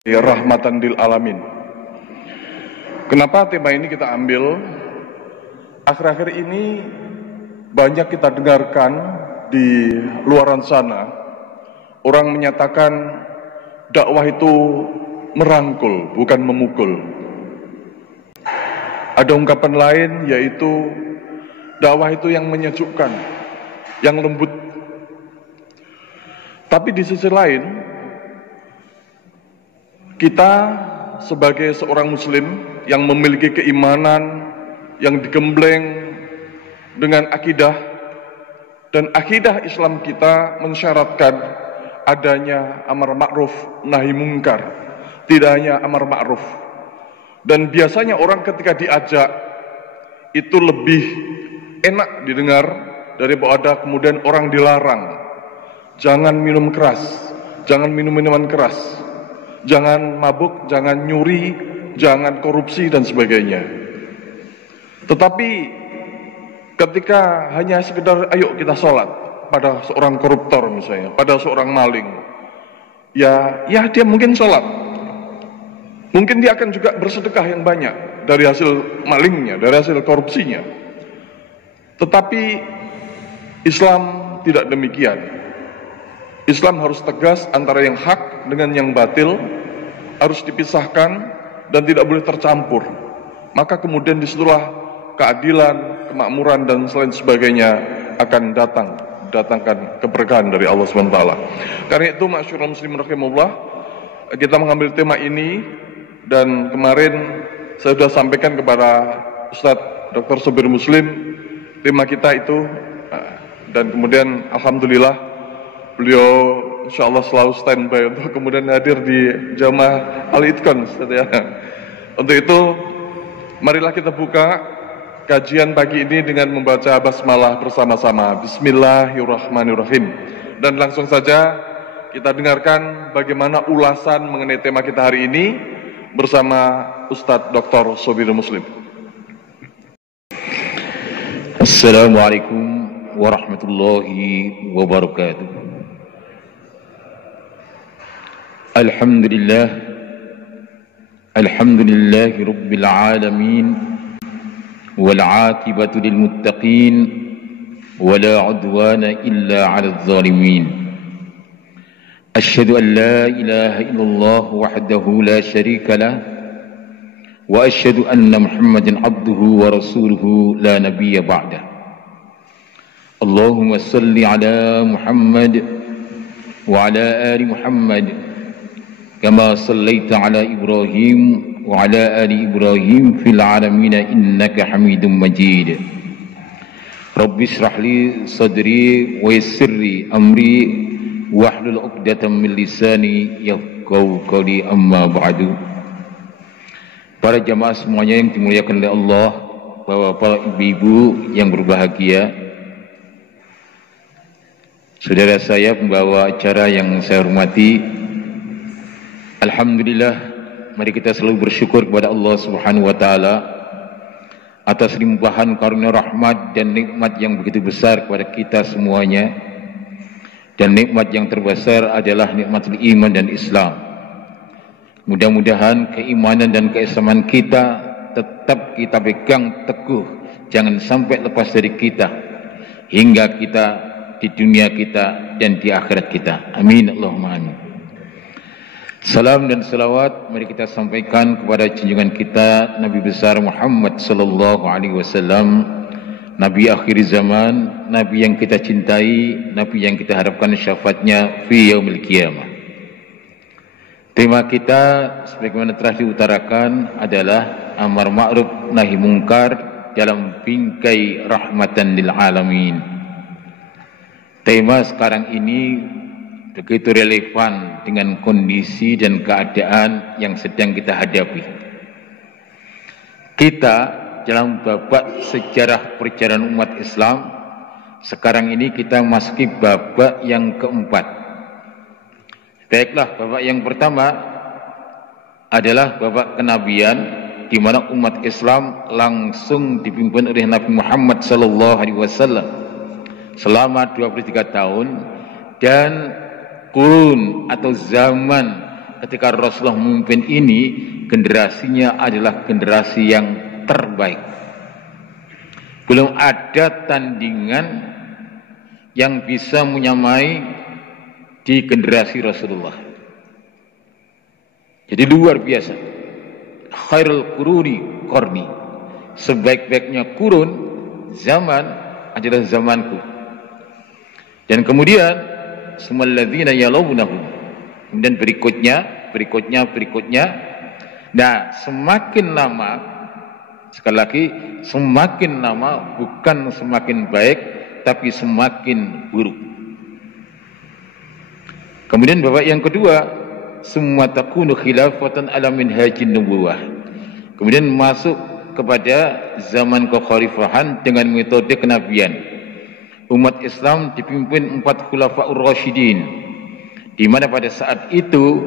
Rahmatan lil alamin. Kenapa tema ini kita ambil? Akhir-akhir ini banyak kita dengarkan di luaran sana, orang menyatakan dakwah itu merangkul, bukan memukul. Ada ungkapan lain yaitu dakwah itu yang menyejukkan, yang lembut. Tapi di sisi lain, kita sebagai seorang muslim yang memiliki keimanan yang digembleng dengan akidah, dan akidah Islam kita mensyaratkan adanya amar ma'ruf nahi mungkar, tidak hanya amar ma'ruf. Dan biasanya orang ketika diajak itu lebih enak didengar daripada kemudian orang dilarang. Jangan minum keras, jangan minum minuman keras, jangan mabuk, jangan nyuri, jangan korupsi dan sebagainya. Tetapi ketika hanya sekedar ayo kita sholat pada seorang koruptor misalnya, pada seorang maling, ya dia mungkin sholat, mungkin dia akan juga bersedekah yang banyak dari hasil malingnya, dari hasil korupsinya. Tetapi Islam tidak demikian. Islam harus tegas antara yang hak dengan yang batil, harus dipisahkan dan tidak boleh tercampur. Maka kemudian disitulah keadilan, kemakmuran dan selain sebagainya akan datangkan keberkahan dari Allah SWT. Karena itu ma'asyiral muslimin rahimahullah, kita mengambil tema ini, dan kemarin saya sudah sampaikan kepada Ustadz Dr. Sobir Muslim tema kita itu, dan kemudian alhamdulillah beliau insyaallah selalu standby untuk kemudian hadir di Jamaah Al-Itqan. Untuk itu, marilah kita buka kajian pagi ini dengan membaca basmalah bersama-sama. Bismillahirrahmanirrahim. Dan langsung saja kita dengarkan bagaimana ulasan mengenai tema kita hari ini bersama Ustadz Dr. Sobir Muslim. Assalamualaikum warahmatullahi wabarakatuh. Alhamdulillah Rabbil Alamin, wal aqibatu lil muttaqin, wala udwana illa 'alal zalimin. Asyhadu an la ilaha illallah wahdahu la syarika lah, wa asyhadu anna Muhammadan abduhu wa rasuluhu la nabiyya ba'dah. Allahumma salli ala Muhammad wa ala ali Muhammad kama sallaita ala Ibrahim wa ala ali Ibrahim fil alamin innaka Hamidum Majid. Rabbi shrah li sadri wa yassir li amri wahlul 'uqdatam min lisani yafqahu qawli, amma ba'du. Para jamaah semuanya yang dimuliakan oleh Allah, Bapak, Ibu-ibu yang berbahagia, saudara saya pembawa acara yang saya hormati, alhamdulillah, mari kita selalu bersyukur kepada Allah Subhanahu wa taala atas limpahan karunia rahmat dan nikmat yang begitu besar kepada kita semuanya. Dan nikmat yang terbesar adalah nikmat iman dan Islam. Mudah-mudahan keimanan dan keislaman kita tetap kita pegang teguh, jangan sampai lepas dari kita hingga kita di dunia kita dan di akhirat kita. Amin Allahumma amin. Salam dan salawat mari kita sampaikan kepada junjungan kita Nabi besar Muhammad sallallahu alaihi wasallam, Nabi akhir zaman, Nabi yang kita cintai, Nabi yang kita harapkan syafaatnya fi yaumil qiyamah. Tema kita sebagaimana telah diutarakan adalah amar ma'ruf nahi mungkar dalam bingkai rahmatan lil alamin. Tema sekarang ini begitu relevan dengan kondisi dan keadaan yang sedang kita hadapi. Kita dalam babak sejarah perjalanan umat Islam sekarang ini kita memasuki babak yang keempat. Baiklah, babak yang pertama adalah babak kenabian, di mana umat Islam langsung dipimpin oleh Nabi Muhammad SAW selama 23 tahun, dan kurun atau zaman ketika Rasulullah memimpin ini, generasinya adalah generasi yang terbaik. Belum ada tandingan yang bisa menyamai di generasi Rasulullah. Jadi luar biasa. Khairul quruni qarni. Sebaik-baiknya kurun zaman adalah zamanku. Dan kemudian semalladzina yalunahum. Kemudian berikutnya. Nah, semakin lama, sekali lagi, semakin lama bukan semakin baik, tapi semakin buruk. Kemudian babak yang kedua, semua takunu khilafatan ala minhajin nubuwah. Kemudian masuk kepada zaman kekhalifahan dengan metode kenabian. Umat Islam dipimpin 4 khulafaur rasyidin, di mana pada saat itu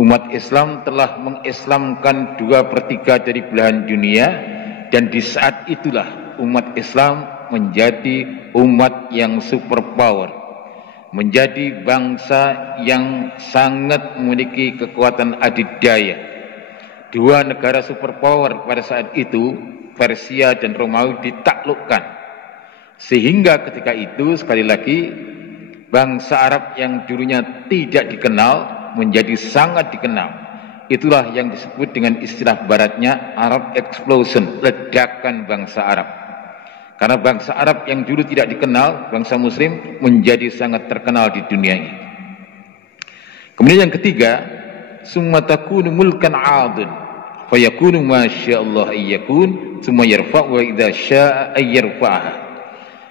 umat Islam telah mengislamkan 2/3 dari belahan dunia, dan di saat itulah umat Islam menjadi umat yang superpower, menjadi bangsa yang sangat memiliki kekuatan adidaya. 2 negara superpower pada saat itu, Persia dan Romawi, ditaklukkan. Sehingga ketika itu, sekali lagi, bangsa Arab yang dulunya tidak dikenal menjadi sangat dikenal. Itulah yang disebut dengan istilah baratnya Arab Explosion, ledakan bangsa Arab. Karena bangsa Arab yang dulu tidak dikenal, bangsa Muslim, menjadi sangat terkenal di dunia ini. Kemudian yang ketiga, summa takunu mulkan 'adun fa yakunu ma sya'allah ayyakun summa yarfa'u wa idza syaa'a ayyarfa'ah.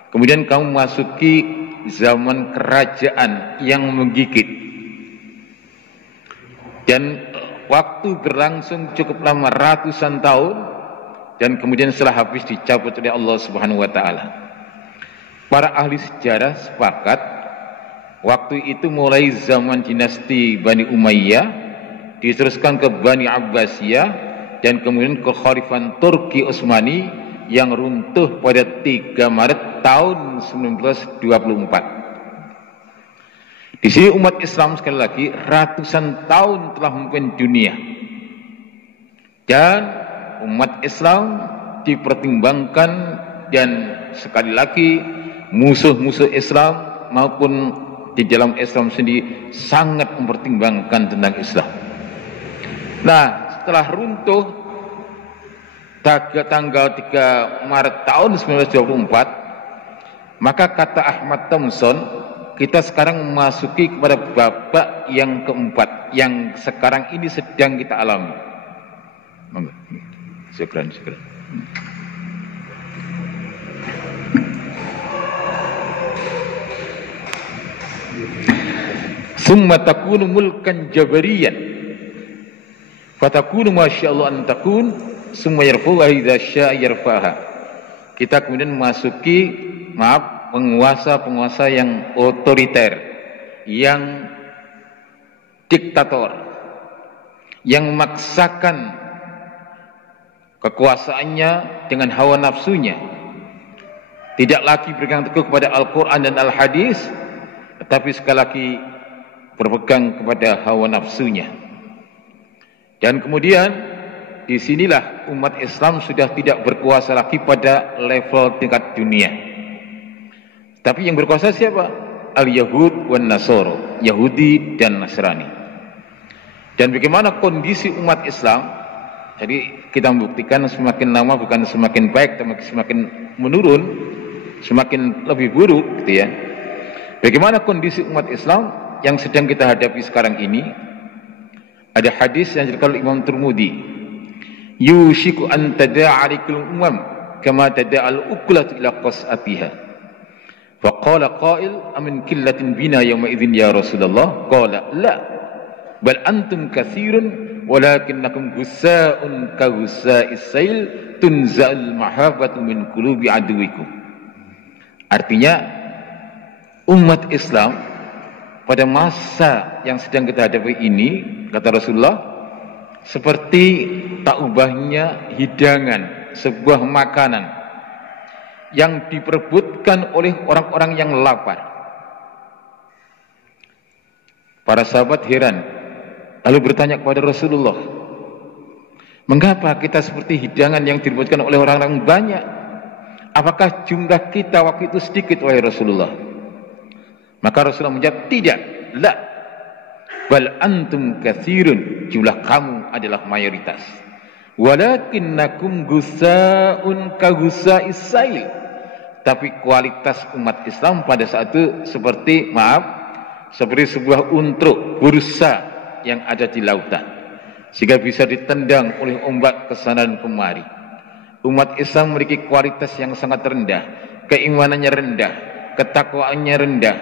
Kemudian kamu masuki zaman kerajaan yang menggigit, dan waktu berlangsung cukup lama, ratusan tahun, dan kemudian setelah habis dicabut oleh Allah Subhanahu wa taala. Para ahli sejarah sepakat waktu itu mulai zaman dinasti Bani Umayyah, diteruskan ke Bani Abbasiyah, dan kemudian ke Khalifah Turki Utsmani yang runtuh pada 3 Maret tahun 1924. Di sini umat Islam sekali lagi ratusan tahun telah memimpin dunia, dan umat Islam dipertimbangkan, dan sekali lagi musuh-musuh Islam maupun di dalam Islam sendiri sangat mempertimbangkan tentang Islam. Nah, setelah runtuh tanggal 3 Maret tahun 1924, maka kata Ahmad Thompson, kita sekarang memasuki kepada babak yang keempat yang sekarang ini sedang kita alami. Syukran. Summa takunu mulkan jabariyan fatakunu masyaallah an takun summa yarfa'u idza syaa yarfa'ha. Kita kemudian memasuki penguasa yang otoriter, yang diktator, yang memaksakan kekuasaannya dengan hawa nafsunya, tidak lagi berpegang teguh kepada Al-Quran dan Al-Hadis, tetapi sekali lagi berpegang kepada hawa nafsunya. Dan kemudian disinilah umat Islam sudah tidak berkuasa lagi pada level tingkat dunia. Tapi yang berkuasa siapa? Al-Yahud wan Nasara, Yahudi dan Nasrani. Dan bagaimana kondisi umat Islam? Jadi kita membuktikan semakin lama bukan semakin baik, tapi semakin menurun, semakin lebih buruk, gitu ya. Bagaimana kondisi umat Islam yang sedang kita hadapi sekarang ini? Ada hadis yang diriwayatkan oleh Imam Tirmidzi, yushiku an tada'alikul umam kama tada'al ukulatu ila qas'atiha. Faqala qail amin killatin bina yawma idzin ya Rasulullah? Qala la, bal antum katsirun walakinnakum ghussa'un ka ghussa'is sail tunza'ul mahabbatu min qulubi aduwikum. Artinya umat Islam pada masa yang sedang kita hadapi ini, kata Rasulullah, seperti tak ubahnya hidangan, sebuah makanan yang diperebutkan oleh orang-orang yang lapar. Para sahabat heran, lalu bertanya kepada Rasulullah, mengapa kita seperti hidangan yang dibuatkan oleh orang-orang banyak? Apakah jumlah kita waktu itu sedikit, wahai Rasulullah? Maka Rasulullah menjawab, tidak, la, bal antum katsirun, jumlah kamu adalah mayoritas. Walakinnakum gusaun ka gusais sail, tapi kualitas umat Islam pada saat itu seperti seperti sebuah untruk bursa yang ada di lautan, sehingga bisa ditendang oleh ombak ke sana dan kemari. Umat Islam memiliki kualitas yang sangat rendah, keimanannya rendah, ketakwaannya rendah,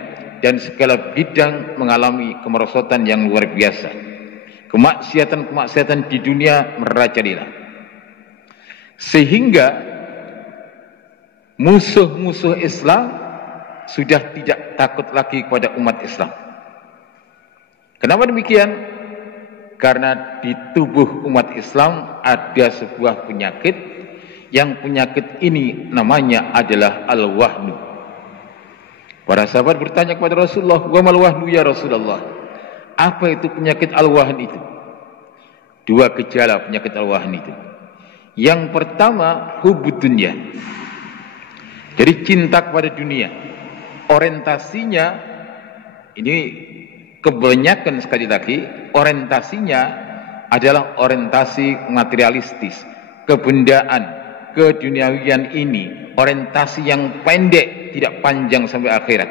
dan segala bidang mengalami kemerosotan yang luar biasa. Kemaksiatan-kemaksiatan di dunia merajalela, sehingga musuh-musuh Islam sudah tidak takut lagi kepada umat Islam. Kenapa demikian? Karena di tubuh umat Islam ada sebuah penyakit, yang penyakit ini namanya adalah al-wahnu. Para sahabat bertanya kepada Rasulullah, "Wa mal wahnu ya Rasulullah?" Apa itu penyakit al-wahn itu? Dua gejala penyakit al-wahn itu. Yang pertama, hubbud dunya. Jadi cinta kepada dunia. Orientasinya, ini kebanyakan sekali lagi, orientasinya adalah orientasi materialistis, kebendaan, keduniawian ini, orientasi yang pendek, tidak panjang sampai akhirat.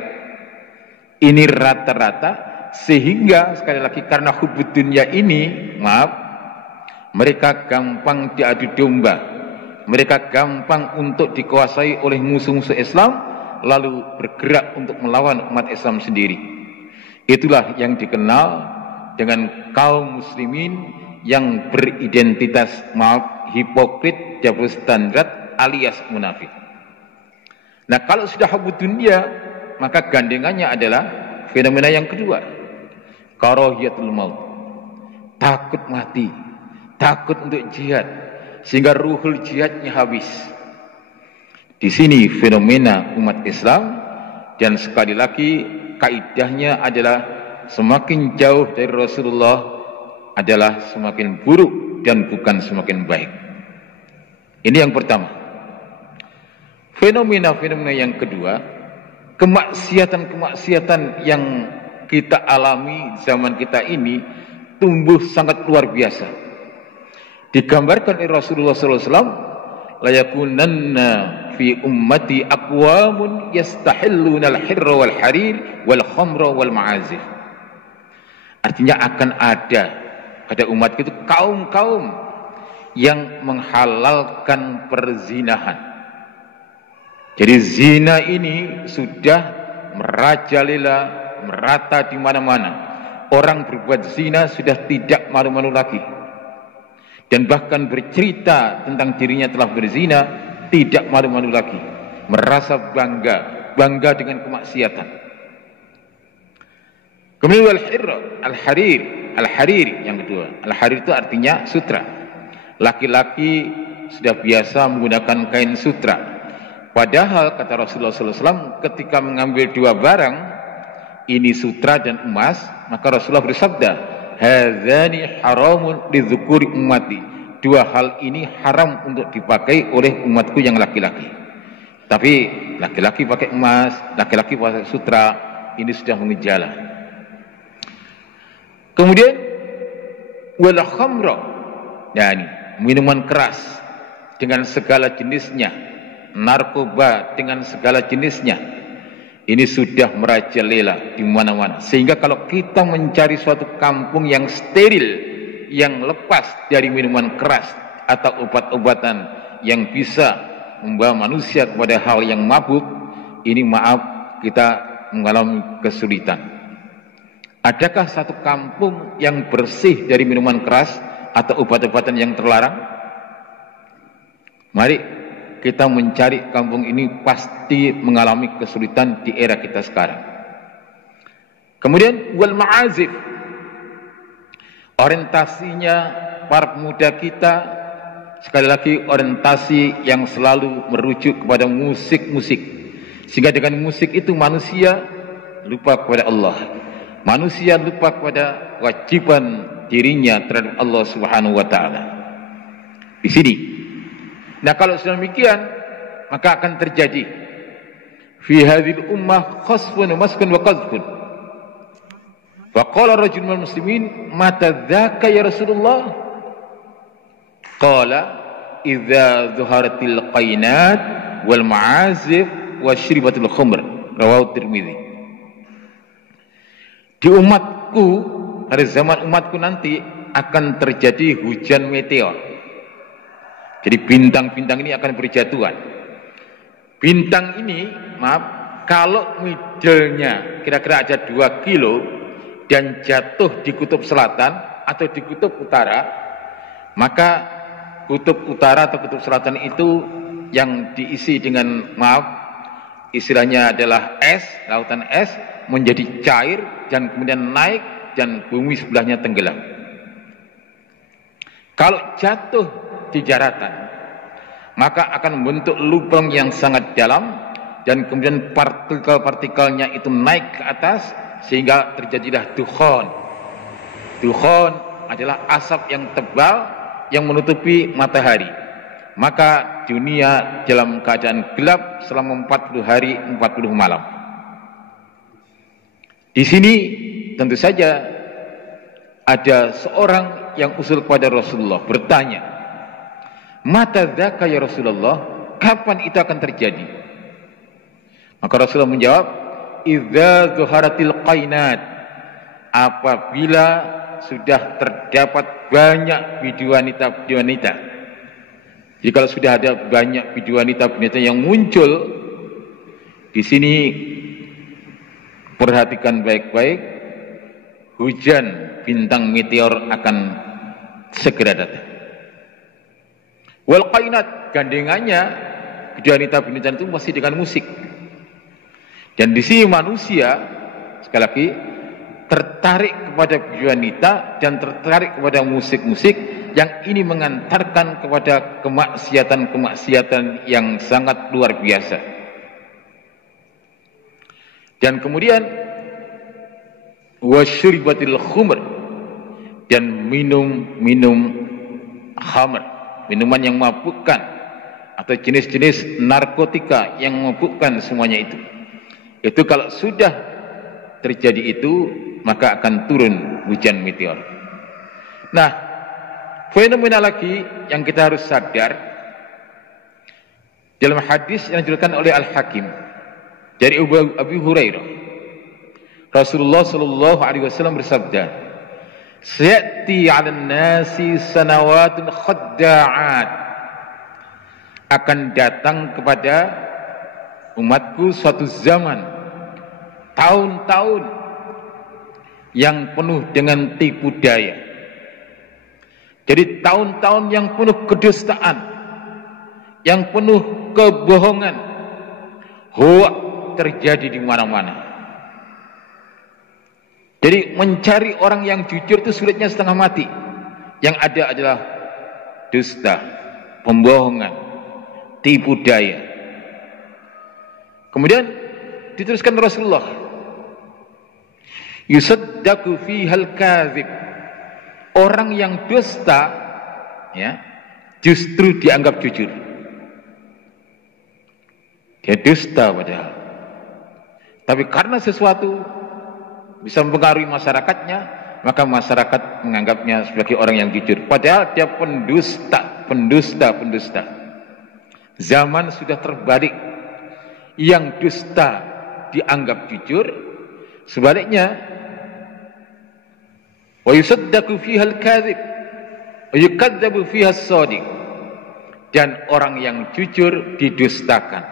Ini rata-rata, sehingga sekali lagi karena hubbud dunya ini, mereka gampang diadu domba, mereka gampang untuk dikuasai oleh musuh-musuh Islam, lalu bergerak untuk melawan umat Islam sendiri. Itulah yang dikenal dengan kaum muslimin yang beridentitas hipokrit, double standard alias munafik. Nah, kalau sudah hubbud dunya, maka gandengannya adalah fenomena yang kedua, karahiyatul maut, takut mati, takut untuk jihad, sehingga ruhul jihadnya habis. Di sini fenomena umat Islam, dan sekali lagi kaidahnya adalah semakin jauh dari Rasulullah adalah semakin buruk dan bukan semakin baik. Ini yang pertama. Fenomena-fenomena yang kedua, kemaksiatan-kemaksiatan yang kita alami zaman kita ini tumbuh sangat luar biasa. Digambarkan oleh Rasulullah SAW, layakunanna fi ummati aqwamun yastahilluna al-hirra wal harir wal khamra wal ma'azif. Artinya akan ada pada umat itu kaum-kaum yang menghalalkan perzinahan. Jadi zina ini sudah merajalela, merata di mana-mana. Orang berbuat zina sudah tidak malu-malu lagi, dan bahkan bercerita tentang dirinya telah berzina tidak malu-malu lagi, merasa bangga dengan kemaksiatan. Kemudian al-harir yang kedua. Al-harir itu artinya sutra. Laki-laki sudah biasa menggunakan kain sutra. Padahal kata Rasulullah SAW, ketika mengambil dua barang, ini sutra dan emas, maka Rasulullah bersabda, hadzani haramun lidzukuri ummati. Dua hal ini haram untuk dipakai oleh umatku yang laki-laki. Tapi laki-laki pakai emas, laki-laki pakai sutra, ini sudah mengejala. Kemudian wal khamra, yani minuman keras dengan segala jenisnya, narkoba dengan segala jenisnya, ini sudah merajalela di mana-mana. Sehingga kalau kita mencari suatu kampung yang steril, yang lepas dari minuman keras atau obat-obatan yang bisa membawa manusia kepada hal yang mabuk, ini kita mengalami kesulitan. Adakah satu kampung yang bersih dari minuman keras atau obat-obatan yang terlarang? Mari kita mencari kampung ini, pasti mengalami kesulitan di era kita sekarang. Kemudian wal ma'azif, orientasinya para pemuda kita sekali lagi orientasi yang selalu merujuk kepada musik-musik, sehingga dengan musik itu manusia lupa kepada Allah, manusia lupa kepada kewajiban dirinya terhadap Allah Subhanahu wa taala. Di sini. Nah, kalau sudah demikian, maka akan terjadi fi hadhil ummah khasfun wa maskun wa qadhfun. Wa qala rajulun minal muslimin, "Mata dzaka ya Rasulullah?" Qala, "Idza zuharatil qainat wal ma'azif wa syribatul khamr." Rawahu Tirmidzi. Di umatku, pada zaman umatku nanti akan terjadi hujan meteor. Jadi bintang-bintang ini akan berjatuhan. Bintang ini, maaf, kalau middle-nya kira-kira ada 2 kilo dan jatuh di kutub selatan atau di kutub utara, maka kutub utara atau kutub selatan itu yang diisi dengan, maaf, istilahnya adalah es, lautan es, menjadi cair dan kemudian naik dan bumi sebelahnya tenggelam. Kalau jatuh di daratan, maka akan membentuk lubang yang sangat dalam dan kemudian partikel-partikelnya itu naik ke atas sehingga terjadilah dukhan. Dukhan adalah asap yang tebal yang menutupi matahari. Maka dunia dalam keadaan gelap selama 40 hari 40 malam. Di sini tentu saja ada seorang yang usul kepada Rasulullah bertanya, "Mata dzaka ya Rasulullah? Kapan itu akan terjadi?" Maka Rasulullah menjawab, "Idza zuharatil qainat." Apabila sudah terdapat banyak biduanita-biduanita. Jadi kalau sudah ada banyak biduanita-biduanita yang muncul, di sini perhatikan baik-baik, hujan bintang meteor akan segera datang. Wal qainat, gandengannya biduanita-biduanita itu masih dengan musik. Dan di sini manusia sekali lagi tertarik kepada biduanita dan tertarik kepada musik-musik yang ini mengantarkan kepada kemaksiatan-kemaksiatan yang sangat luar biasa. Dan kemudian wasyribatil khumr, dan minum khamr, minuman yang memabukkan atau jenis-jenis narkotika yang memabukkan, semuanya itu kalau sudah terjadi itu, maka akan turun hujan meteor. Nah, fenomena lagi yang kita harus sadar dalam hadis yang diriwayatkan oleh Al-Hakim dari Abu Hurairah, Rasulullah sallallahu alaihi wasallam bersabda, "Sayati 'alan nasi sanawatun khadda'at." Akan datang kepada umatku suatu zaman, tahun-tahun yang penuh dengan tipu daya. Jadi tahun-tahun yang penuh kedustaan, yang penuh kebohongan, hoak terjadi di mana-mana. Jadi mencari orang yang jujur itu sulitnya setengah mati. Yang ada adalah dusta, pembohongan, tipu daya. Kemudian diteruskan Rasulullah, yusaddaqu fihal kadzib. Orang yang dusta, ya, justru dianggap jujur. Dia dusta padahal. Tapi karena sesuatu bisa mempengaruhi masyarakatnya, maka masyarakat menganggapnya sebagai orang yang jujur. Padahal dia pendusta. Zaman sudah terbalik. Yang dusta dianggap jujur, sebaliknya wa yusaddaqu fiha al-kadzib wa yukadzdzabu fiha as-shadiq, dan orang yang jujur didustakan.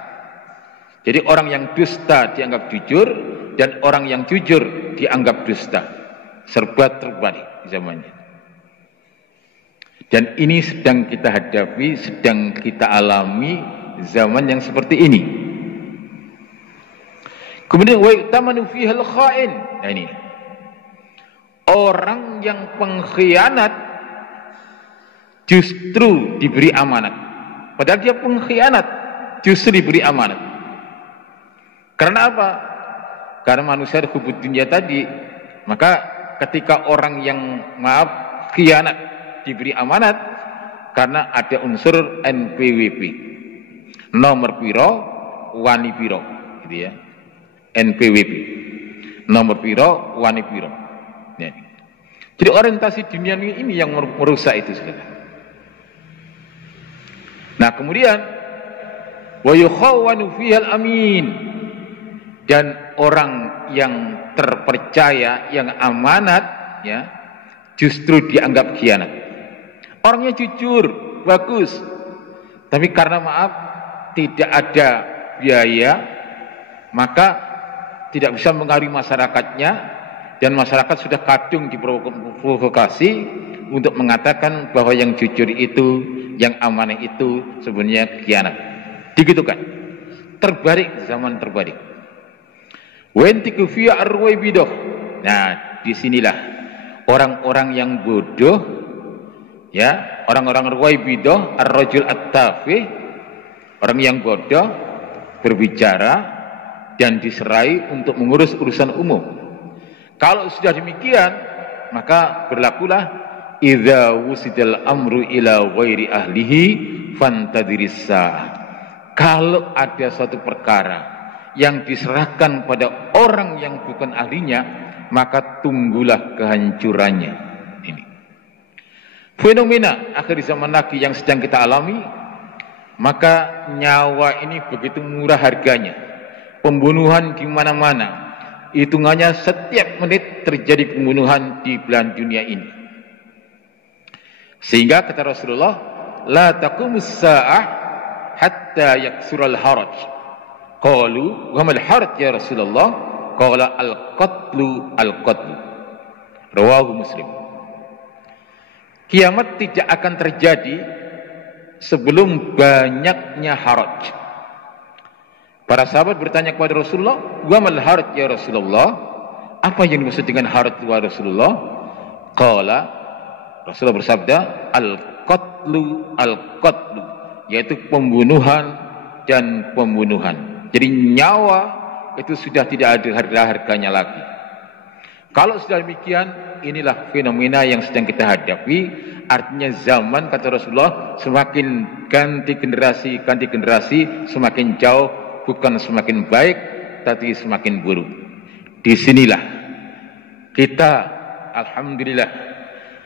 Jadi orang yang dusta dianggap jujur dan orang yang jujur dianggap dusta. Serba terbalik zamannya. Dan ini sedang kita hadapi, sedang kita alami zaman yang seperti ini. Kemudian wa yu'tamanu fiha al-kha'in. Nah ini, orang yang pengkhianat justru diberi amanat. Padahal dia pengkhianat justru diberi amanat. Karena apa? Karena manusia hubud dunia tadi, maka ketika orang yang khianat diberi amanat, karena ada unsur NPWP, nomor piro wani piro, gitu ya. NPWP, nomor piro wani piro ya. Jadi orientasi dunia ini yang merusak itu, saudara. Nah kemudian wa yukhawwanu fihal amin, dan orang yang terpercaya, yang amanat ya, justru dianggap khianat. Orangnya jujur, bagus, tapi karena tidak ada biaya, maka tidak bisa mengaruhi masyarakatnya, dan masyarakat sudah kadung diprovokasi untuk mengatakan bahwa yang jujur itu, yang amanah itu sebenarnya khianat. Digitukan. Terbalik, zaman terbalik. Wentiku fiya arwaibidoh. Nah, disinilah orang-orang yang bodoh, ya, orang-orang arwaibidoh, ar-rajul at-tafih, orang yang bodoh berbicara dan diserai untuk mengurus urusan umum. Kalau sudah demikian, maka berlakulah idza wusidal amru ila ghairi ahlihi fantadiris sa'ah. Kalau ada suatu perkara yang diserahkan pada orang yang bukan ahlinya, maka tunggulah kehancurannya. Ini fenomena akhir zaman lagi yang sedang kita alami. Maka nyawa ini begitu murah harganya, pembunuhan di mana-mana, hitungannya setiap menit terjadi pembunuhan di belahan dunia ini. Sehingga kata Rasulullah, la taqumus sa'ah hatta yaksural haraj. Qalu wa mal haraj ya Rasulullah? Qala al-qatlu al-qatlu. Rawahu Muslim. Kiamat tidak akan terjadi sebelum banyaknya haraj. Para sahabat bertanya kepada Rasulullah, "Wa mal haraj ya Rasulullah?" Apa yang dimaksud dengan haraj ya Rasulullah? Qala, Rasulullah bersabda, al-qatlu al-qatlu, yaitu pembunuhan dan pembunuhan. Jadi nyawa itu sudah tidak ada harga-harganya lagi. Kalau sudah demikian, inilah fenomena yang sedang kita hadapi. Artinya zaman, kata Rasulullah, semakin ganti generasi semakin jauh, bukan semakin baik, tapi semakin buruk. Disinilah kita, alhamdulillah,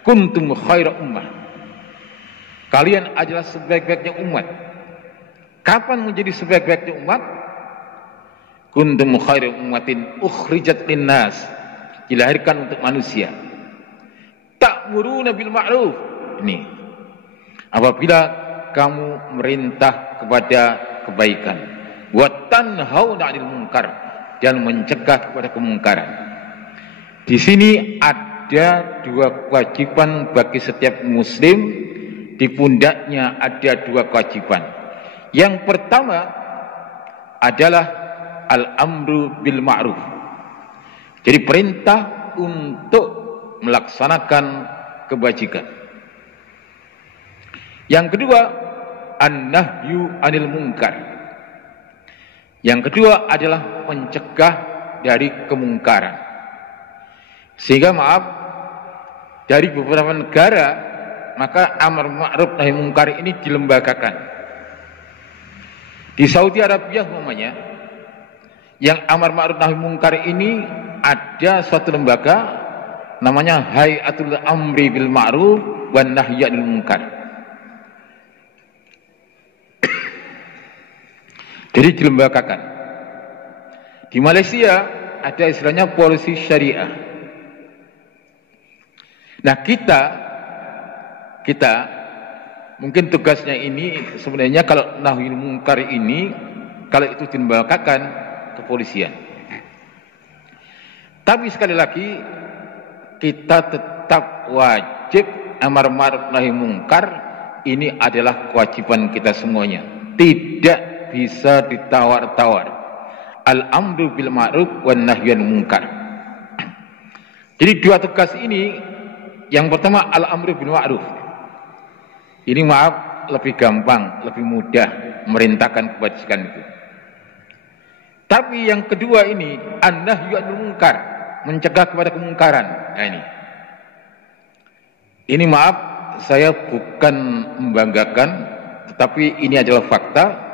kuntum khaira ummah. Kalian adalah sebaik-baiknya umat. Kapan menjadi sebaik-baiknya umat? Kuntum khaira ummatin ukhrijat linnas, dilahirkan untuk manusia. Ta'muruna bil ma'ruf. Ini apabila kamu merintah kepada kebaikan, wa tanhauna 'anil munkar, dan mencegah kepada kemungkaran. Di sini ada dua kewajiban bagi setiap muslim, di pundaknya ada dua kewajiban. Yang pertama adalah al-amru bil ma'ruf. Jadi perintah untuk melaksanakan kebajikan. Yang kedua, an-nahyu 'anil munkar. Yang kedua adalah mencegah dari kemungkaran. Sehingga dari beberapa negara, maka amar ma'ruf nahi munkar ini dilembagakan. Di Saudi Arabia umpamanya, yang amar ma'ruf nahi munkar ini ada suatu lembaga namanya Hayatul Amri bil Ma'ruf wan Nahyi 'anil Munkar. Jadi dilembagakan. Di Malaysia ada istilahnya polisi syariah. Nah kita mungkin tugasnya ini sebenarnya, kalau nahi munkar ini, kalau itu dilembagakan kepolisian. Tapi sekali lagi kita tetap wajib amar ma'ruf nahi munkar. Ini adalah kewajiban kita semuanya. Tidak bisa ditawar-tawar. Al-amru bil ma'ruf wan nahyi 'anil munkar. Jadi dua tugas ini, yang pertama al-amru bil ma'ruf. Ini lebih gampang, lebih mudah merintahkan kebajikan itu. Tapi yang kedua ini an-nahyi 'anil munkar, mencegah kepada kemungkaran. Nah ini maaf, saya bukan membanggakan, tetapi ini adalah fakta.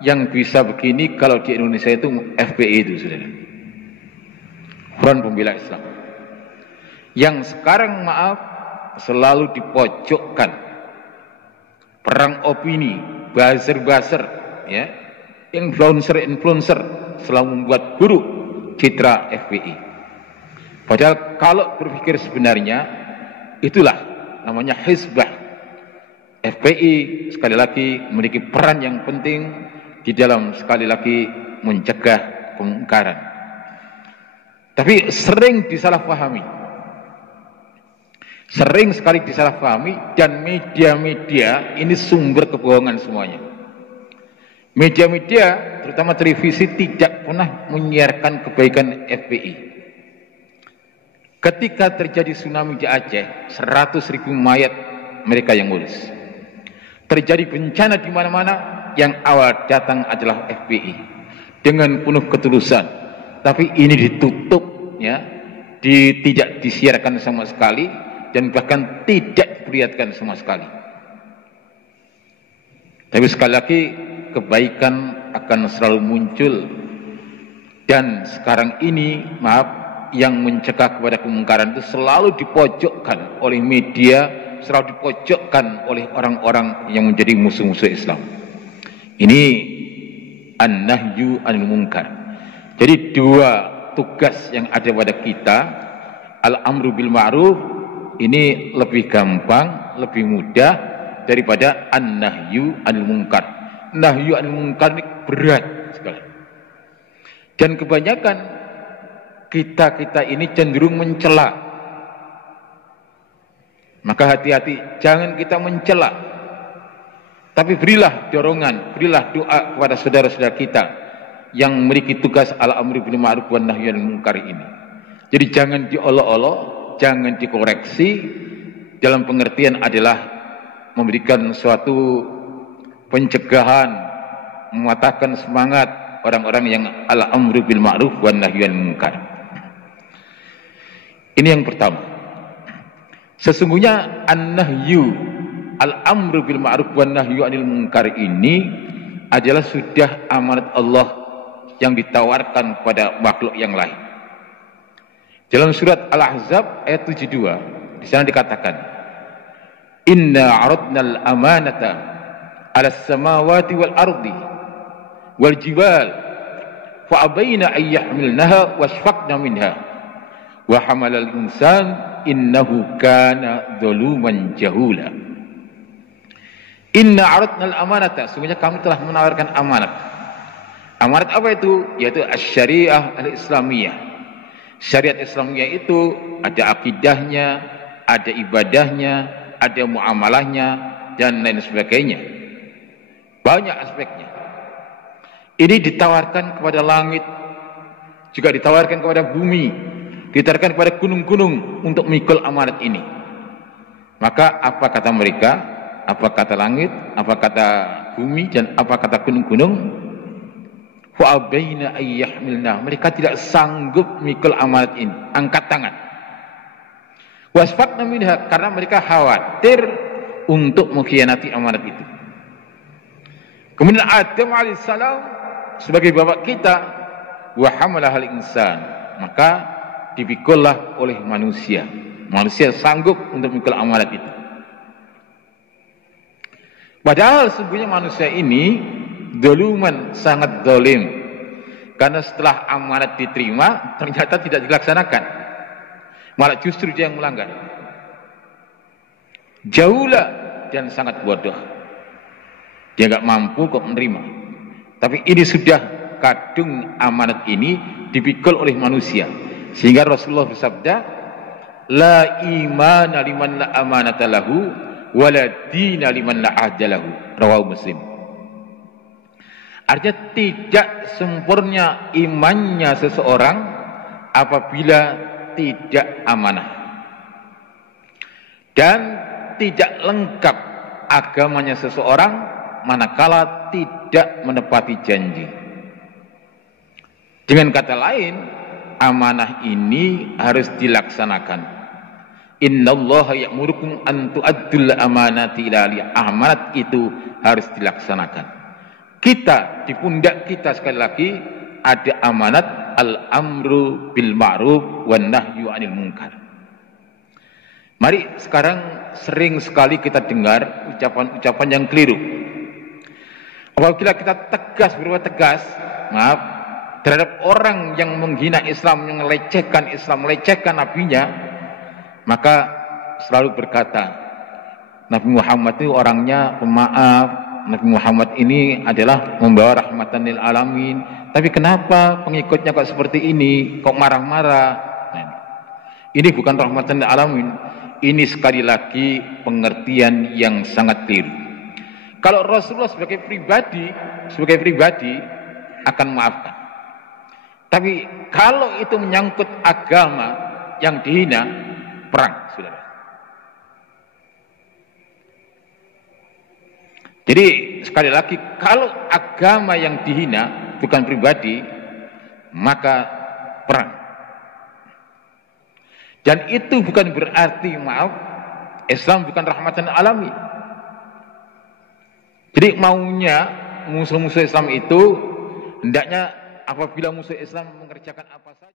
Yang bisa begini kalau di Indonesia itu FPI itu, saudara, Front Pembela Islam, yang sekarang maaf selalu dipojokkan, perang opini, buzzer-buzzer, ya, influencer selalu membuat buruk citra FPI. Padahal kalau berpikir sebenarnya, itulah namanya hizbah. FPI sekali lagi memiliki peran yang penting di dalam sekali lagi mencegah kemungkaran. Tapi sering disalahpahami. Sering sekali disalahpahami, dan media-media ini sumber kebohongan semuanya. Media-media, terutama televisi, tidak pernah menyiarkan kebaikan FPI. Ketika terjadi tsunami di Aceh, 100.000 mayat mereka yang ngurus. Terjadi bencana di mana-mana, yang awal datang adalah FPI dengan penuh ketulusan. Tapi ini ditutup, ya, tidak disiarkan sama sekali, dan bahkan tidak diperlihatkan sama sekali. Tapi sekali lagi, kebaikan akan selalu muncul. Dan sekarang ini, maaf, yang mencegah kepada kemungkaran itu selalu dipojokkan oleh media, selalu dipojokkan oleh orang-orang yang menjadi musuh-musuh Islam. Ini an-nahyu anil munkar. Jadi dua tugas yang ada pada kita, al-amru bil ma'ruf, ini lebih gampang, lebih mudah daripada an-nahyu anil munkar. Nahyu anil munkar ini berat sekali. Dan kebanyakan kita ini cenderung mencela. Maka hati-hati, jangan kita mencela. Tapi berilah dorongan, berilah doa kepada saudara-saudara kita yang memiliki tugas al-amru bil ma'ruf wan nahyi anil munkar ini. Jadi jangan diolok-olok, jangan dikoreksi, dalam pengertian adalah memberikan suatu pencegahan, mematahkan semangat orang-orang yang al-amru bil ma'ruf wan nahyi anil munkar. Ini yang pertama. Sesungguhnya an-nahyu, al-amru bil ma'ruf wan nahyu anil munkar ini adalah sudah amanat Allah yang ditawarkan kepada makhluk yang lain. Dalam surat Al-Ahzab ayat 72, di sana dikatakan, "Inna 'aradnal amanata 'alas samawati wal ardi wal jibal fa abaina ay yahmilnaha wasfaqna minha wa hamalal insan innahu kana zaluman jahula." Inna aradnal amanata, sungguhnya kami telah menawarkan amanat. Amanat apa itu? Yaitu asy-syariah al-islamiyah. Syariat Islamiyah itu ada akidahnya, ada ibadahnya, ada muamalahnya, dan lain sebagainya. Banyak aspeknya. Ini ditawarkan kepada langit, juga ditawarkan kepada bumi, ditawarkan kepada gunung-gunung untuk mikul amanat ini. Maka apa kata mereka? Apa kata langit? Apa kata bumi? Dan apa kata gunung-gunung? Fa'abaina ayyahmilna. Mereka tidak sanggup mikul amanat ini, angkat tangan. Wasfaqna minha, karena mereka khawatir untuk mengkhianati amanat itu. Kemudian Adam alaihissalam sebagai bapak kita, wa hamalahal insan, maka dipikullah oleh manusia. Manusia sanggup untuk mikul amanat itu. Padahal sesungguhnya manusia ini zaluman, sangat zalim. Karena setelah amanat diterima, ternyata tidak dilaksanakan. Malah justru dia yang melanggar. Jauhlah, dan sangat bodoh. Dia nggak mampu kok menerima. Tapi ini sudah kadung amanat ini dipikul oleh manusia. Sehingga Rasulullah bersabda, la imana liman la amanata lahu wala dina liman la ahdalahu. Rawahu Muslim. Artinya tidak sempurna imannya seseorang apabila tidak amanah, dan tidak lengkap agamanya seseorang manakala tidak menepati janji. Dengan kata lain, amanah ini harus dilaksanakan. Innallaha ya'murukum an tu'addul amanati ila ahliha. Amanat itu harus dilaksanakan. Kita, di pundak kita sekali lagi ada amanat al-amru bil ma'ruf wan nahyu 'anil munkar. Mari sekarang sering sekali kita dengar ucapan-ucapan yang keliru. Apabila kita berbuat tegas, terhadap orang yang menghina Islam, yang melecehkan Islam, melecehkan nabinya, maka selalu berkata, Nabi Muhammad itu orangnya pemaaf, Nabi Muhammad ini adalah membawa rahmatan lil alamin. Tapi kenapa pengikutnya kok seperti ini, kok marah-marah? Ini bukan rahmatan lil alamin. Ini sekali lagi pengertian yang sangat keliru. Kalau Rasulullah sebagai pribadi akan maafkan. Tapi kalau itu menyangkut agama yang dihina, perang, saudara. Jadi sekali lagi, kalau agama yang dihina bukan pribadi, maka perang. Dan itu bukan berarti, Islam bukan rahmatan alamin. Jadi maunya musuh-musuh Islam itu hendaknya apabila musuh Islam mengerjakan apa saja